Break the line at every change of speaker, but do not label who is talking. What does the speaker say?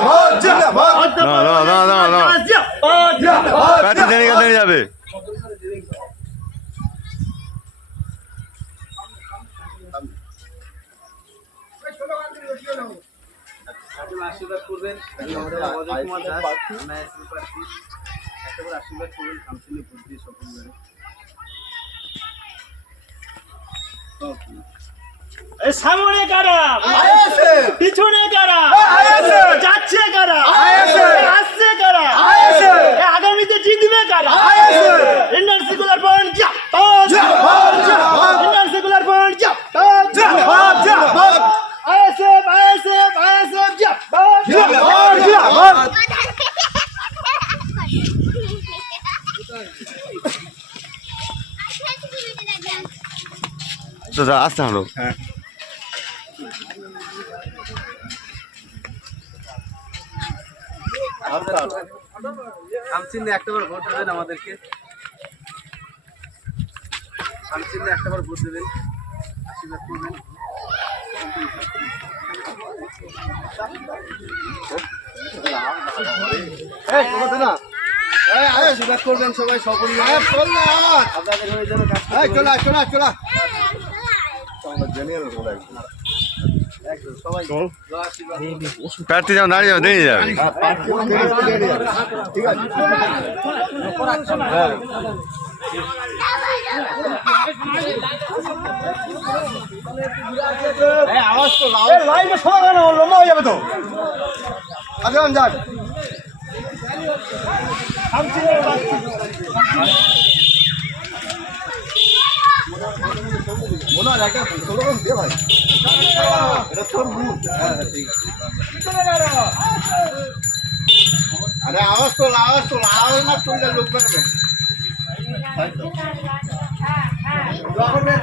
না না না না না প্রার্থী জেনে গেলে যাবে।
আশীর্বাদ করবেন অজয় কুমার দাস একটা করে? আশীর্বাদ করবেন কাউন্সিলে ভোট দিয়ে
সামনে কারা পিছনে
কাউন্সিলে একটাবার ভোট দেবেন আমাদেরকে। ভোট দেবেন। আশীর্বাদ করবেন। করবেন সবাই সপরিবারে আপনাদের হয়ে যেন
চলা চলা চলা।
প্রার্থী যেমন দাঁড়িয়ে যাবে দাঁড়িয়ে যাবে
ঠিক আছে লাইনে সময় কেন লম্বা হয়ে যাবে তো। আগে যান মনে হয় একটা স্লোগান দিয়ে ভাই। এটা তোর মুখ হ্যাঁ হ্যাঁ ঠিক আছে। আরে আওয়াজ তো আওয়াজ তো আওয়াজ না শুনলে লোক বেরোবে। করবেন